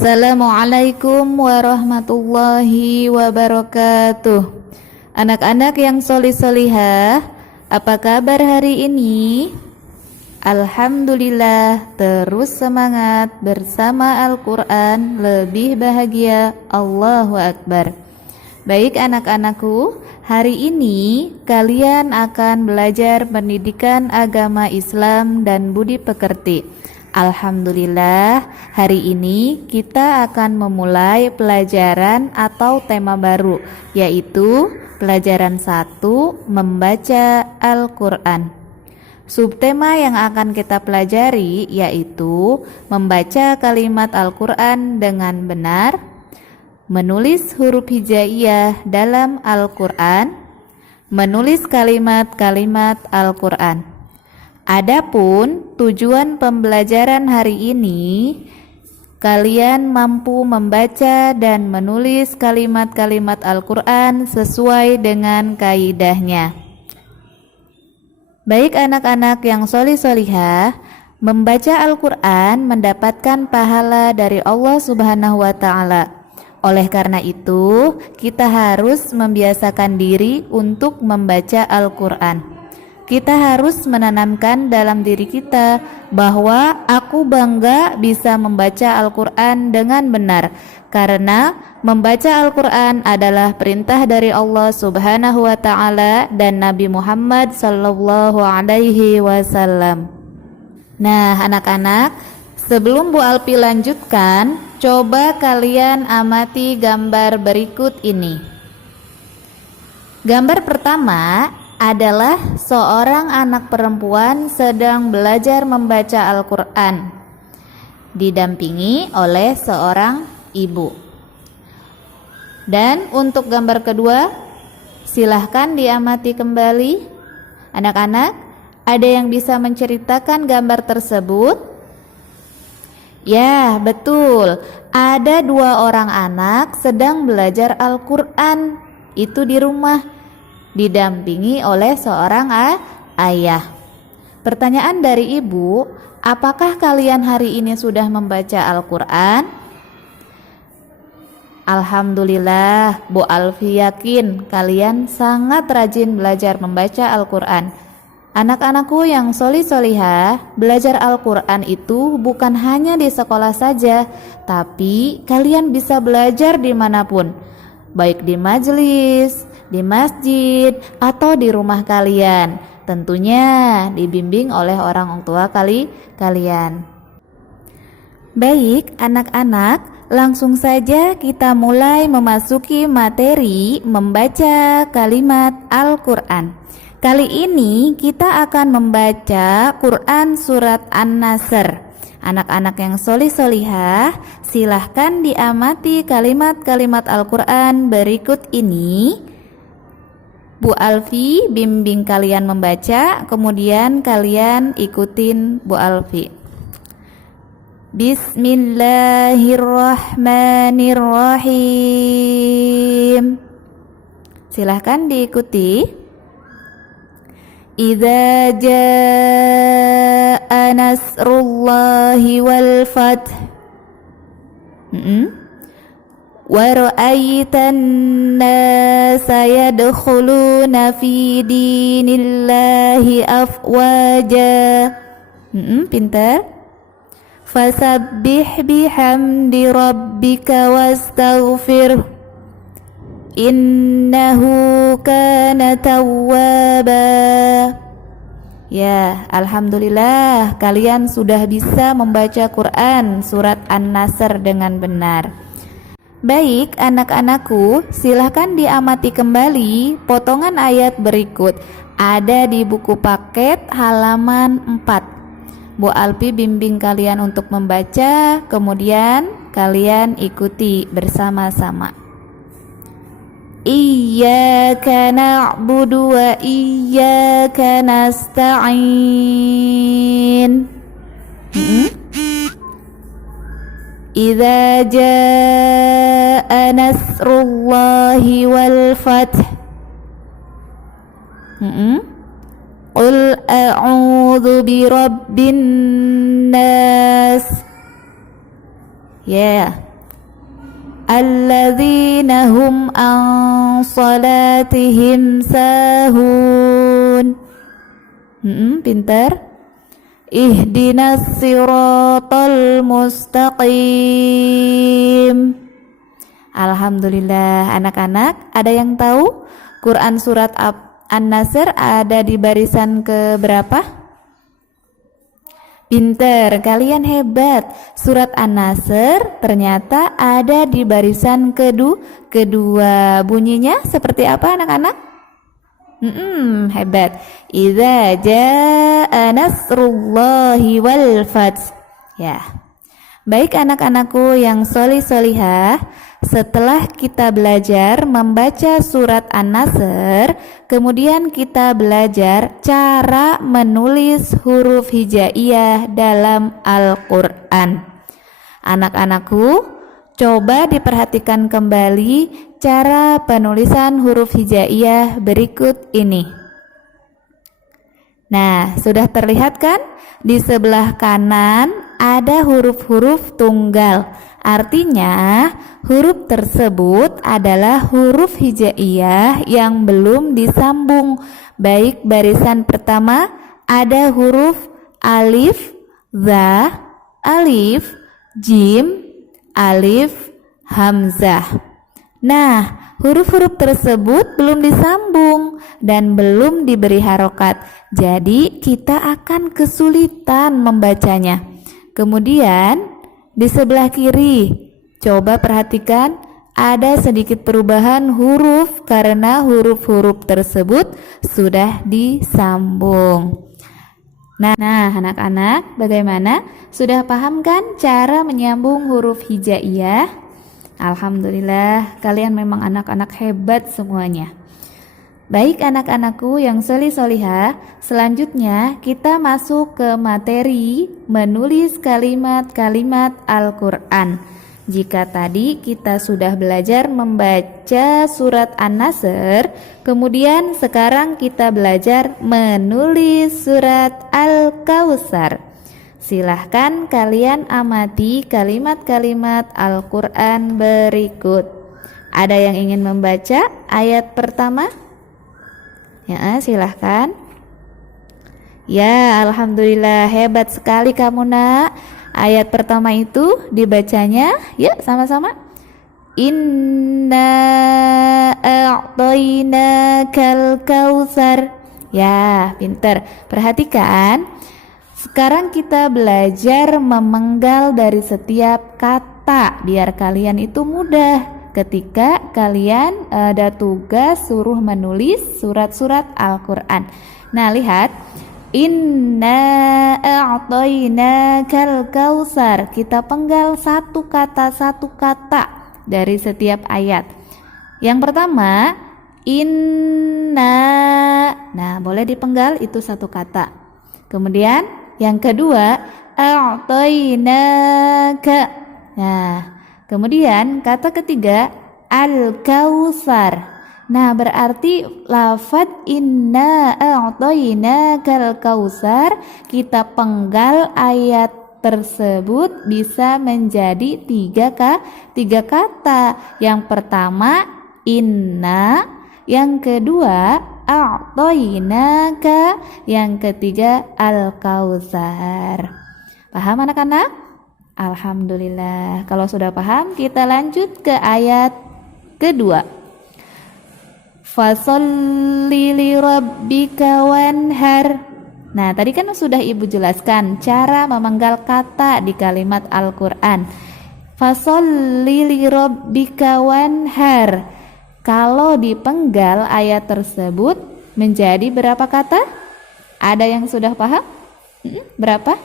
Assalamualaikum warahmatullahi wabarakatuh. Anak-anak yang solih-solihah, apa kabar hari ini? Alhamdulillah, terus semangat bersama Al-Quran, lebih bahagia. Allahu Akbar. Baik anak-anakku, hari ini kalian akan belajar pendidikan agama Islam dan budi pekerti. Alhamdulillah, hari ini kita akan memulai pelajaran atau tema baru, yaitu pelajaran 1, membaca Al-Quran. Subtema yang akan kita pelajari yaitu membaca kalimat Al-Quran dengan benar, menulis huruf hijaiyah dalam Al-Quran, menulis kalimat-kalimat Al-Quran. Adapun tujuan pembelajaran hari ini, kalian mampu membaca dan menulis kalimat-kalimat Al-Quran sesuai dengan kaidahnya. Baik anak-anak yang solih-solihah, membaca Al-Quran mendapatkan pahala dari Allah Subhanahu wa Ta'ala. Oleh karena itu, kita harus membiasakan diri untuk membaca Al-Quran. Kita harus menanamkan dalam diri kita bahwa aku bangga bisa membaca Al-Quran dengan benar, karena membaca Al-Quran adalah perintah dari Allah Subhanahu wa Ta'ala dan Nabi Muhammad Sallallahu Alaihi Wasallam. Nah anak-anak, sebelum Bu Alfi lanjutkan, coba kalian amati gambar berikut ini. Gambar pertama adalah seorang anak perempuan sedang belajar membaca Al-Quran, didampingi oleh seorang ibu. Dan untuk gambar kedua, silahkan diamati kembali. Anak-anak, ada yang bisa menceritakan gambar tersebut? Ya, betul. Ada 2 orang anak sedang belajar Al-Quran, itu di rumah, didampingi oleh seorang ayah. Pertanyaan dari ibu, apakah kalian hari ini sudah membaca Al-Quran? Alhamdulillah, Bu Alfi yakin kalian sangat rajin belajar membaca Al-Quran. Anak-anakku yang solih-solihah, belajar Al-Quran itu bukan hanya di sekolah saja, tapi kalian bisa belajar dimanapun, baik di majelis, di masjid, atau di rumah kalian. Tentunya dibimbing oleh orang tua kalian. Baik anak-anak, langsung saja kita mulai memasuki materi membaca kalimat Al-Quran. Kali ini kita akan membaca Quran surat An-Nasr. Anak-anak yang solih-solihah, silahkan diamati kalimat-kalimat Al-Quran berikut ini. Bu Alfi bimbing kalian membaca, kemudian kalian ikutin Bu Alfi. Bismillahirrahmanirrahim. Silahkan diikuti. Idza jaa nasrullahi wal fath. Wa ra'aitan nasa yadkhuluna fi dinillahi afwaja. Pintar. Fasabbih bihamdi rabbika wastaghfir, innahu kana tawwaba. Ya, alhamdulillah kalian sudah bisa membaca Quran surat An-Nasr dengan benar. Baik anak-anakku, silahkan diamati kembali potongan ayat berikut. Ada di buku paket halaman 4. Bu Alfi bimbing kalian untuk membaca, kemudian kalian ikuti bersama-sama. Iyyaka na'budu wa iyyaka nasta'in. Idza jaa nasrullahi wal fath. Qul a'udzu birabbin nas. Ya, alladzina hum an salatihim sahun. Pinter. Ihdinas siratal mustaqim. Alhamdulillah, anak-anak, ada yang tahu Quran surat An-Nasr ada di barisan ke berapa? Pinter, kalian hebat. Surat An-Nasr ternyata ada di barisan kedua. Bunyinya seperti apa, anak-anak? Hebat. Idza jaa nasrullahi wal fath. Ya. Baik anak-anakku yang solih-solihah, setelah kita belajar membaca surat An-Nasr, kemudian kita belajar cara menulis huruf hijaiyah dalam Al-Quran. Anak-anakku, coba diperhatikan kembali cara penulisan huruf hijaiyah berikut ini. Nah, sudah terlihat kan? Di sebelah kanan ada huruf-huruf tunggal. Artinya, huruf tersebut adalah huruf hijaiyah yang belum disambung. Baik barisan pertama ada huruf alif, za, alif, jim, alif, hamzah. Nah, huruf-huruf tersebut belum disambung dan belum diberi harokat. Jadi kita akan kesulitan membacanya. Kemudian di sebelah kiri, coba perhatikan ada sedikit perubahan huruf karena huruf-huruf tersebut sudah disambung. Nah, anak-anak, bagaimana? Sudah paham kan cara menyambung huruf hijaiyah? Alhamdulillah, kalian memang anak-anak hebat semuanya. Baik anak-anakku yang solih-solihah, selanjutnya kita masuk ke materi menulis kalimat-kalimat Al-Quran. Jika tadi kita sudah belajar membaca surat An-Nasr, kemudian sekarang kita belajar menulis surat Al-Kautsar. Silahkan kalian amati kalimat-kalimat Al-Quran berikut. Ada yang ingin membaca ayat pertama? Ya, silahkan. Ya, alhamdulillah, hebat sekali kamu, nak. Ayat pertama itu dibacanya, yuk sama-sama. Inna a'tainakal kautsar. Ya, pinter. Perhatikan. Sekarang kita belajar memenggal dari setiap kata biar kalian itu mudah ketika kalian ada tugas suruh menulis surat-surat Al-Quran. Nah, lihat, inna a'tainakal kautsar. Kita penggal satu kata dari setiap ayat. Yang pertama, inna. Nah, boleh dipenggal, itu satu kata. Kemudian yang kedua, a'tainaka. Nah, kemudian kata ketiga, al-kautsar. Nah, berarti lafaz inna a'tainakal kautsar kita penggal ayat tersebut bisa menjadi tiga kata. Yang pertama, inna. Yang kedua, a'tainaka, yang ketiga al-kautsar. Paham anak-anak? Alhamdulillah. Kalau sudah paham, kita lanjut ke ayat kedua. Fasholli li rabbika wanhar. Nah, tadi kan sudah Ibu jelaskan cara memenggal kata di kalimat Al-Quran. Fasholli li rabbika wanhar. Kalau dipenggal ayat tersebut menjadi berapa kata? Ada yang sudah paham? Berapa?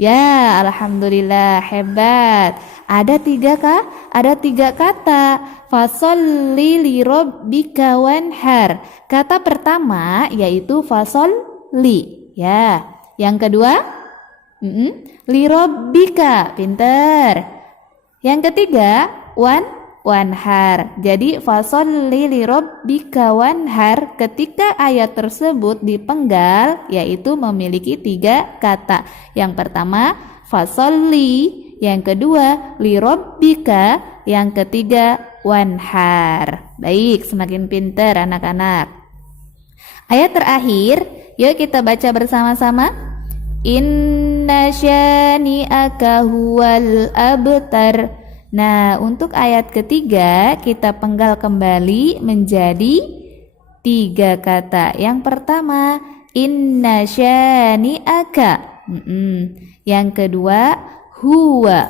Ya, alhamdulillah, hebat. Ada tiga kata. Fasholli li rabbika wanhar. Kata pertama yaitu fasholli. Ya. Yang kedua, li rabbika. Pinter. Yang ketiga, wanhar. Jadi fasholli li rabbika wanhar ketika ayat tersebut dipenggal yaitu memiliki tiga kata. Yang pertama fasholli, yang kedua lirabbika, yang ketiga wanhar. Baik, semakin pintar anak-anak. Ayat terakhir, yuk kita baca bersama-sama. Inna syani'aka huwal abtar. Nah, untuk ayat ketiga kita penggal kembali menjadi 3 kata. Yang pertama, inna syani'aka. Yang kedua, huwa.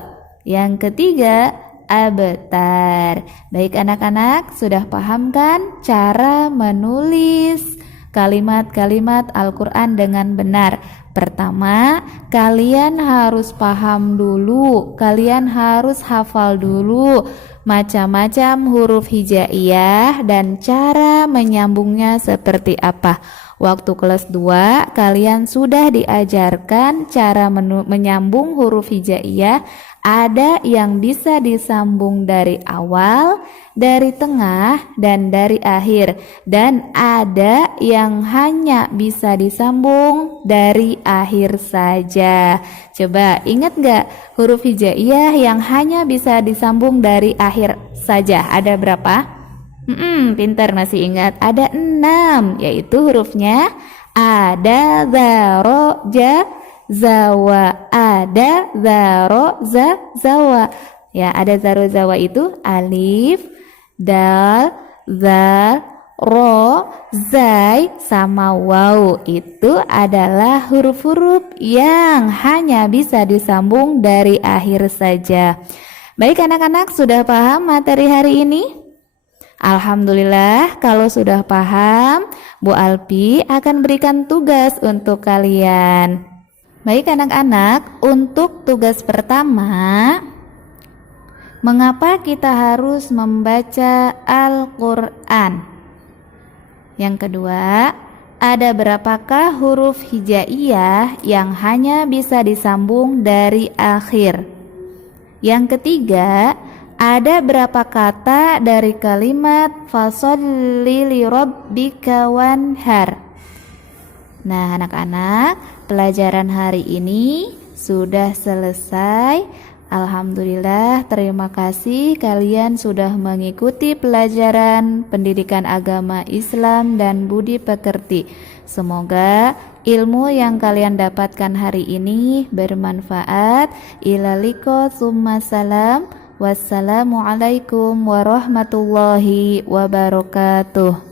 Yang ketiga, abtar. Baik anak-anak, sudah paham kan cara menulis kalimat-kalimat Al-Quran dengan benar? Pertama, kalian harus paham dulu, kalian harus hafal dulu macam-macam huruf hijaiyah dan cara menyambungnya seperti apa. Waktu kelas 2 kalian sudah diajarkan cara menyambung huruf hijaiyah. Ada yang bisa disambung dari awal, dari tengah, dan dari akhir. Dan ada yang hanya bisa disambung dari akhir saja. Coba ingat gak huruf hijaiyah yang hanya bisa disambung dari akhir saja? Ada berapa? Pintar, masih ingat. Ada 6, yaitu hurufnya ada, zaro, ja, zawa. Ada, zaro, za, zawa. Ya, ada zaro, zawa itu alif, dal, zal, ro, zai, sama waw. Itu adalah huruf-huruf yang hanya bisa disambung dari akhir saja. Baik anak-anak, sudah paham materi hari ini? Alhamdulillah, kalau sudah paham, Bu Alpi akan berikan tugas untuk kalian. Baik anak-anak, untuk tugas pertama, mengapa kita harus membaca Al-Quran? Yang kedua, ada berapakah huruf hijaiyah yang hanya bisa disambung dari akhir? Yang ketiga, ada berapa kata dari kalimat fasholli lirabbika wanhar? Nah anak-anak, pelajaran hari ini sudah selesai. Alhamdulillah, terima kasih kalian sudah mengikuti pelajaran pendidikan agama Islam dan budi pekerti. Semoga ilmu yang kalian dapatkan hari ini bermanfaat. Ilaliko summa salam. Wassalamualaikum warahmatullahi wabarakatuh.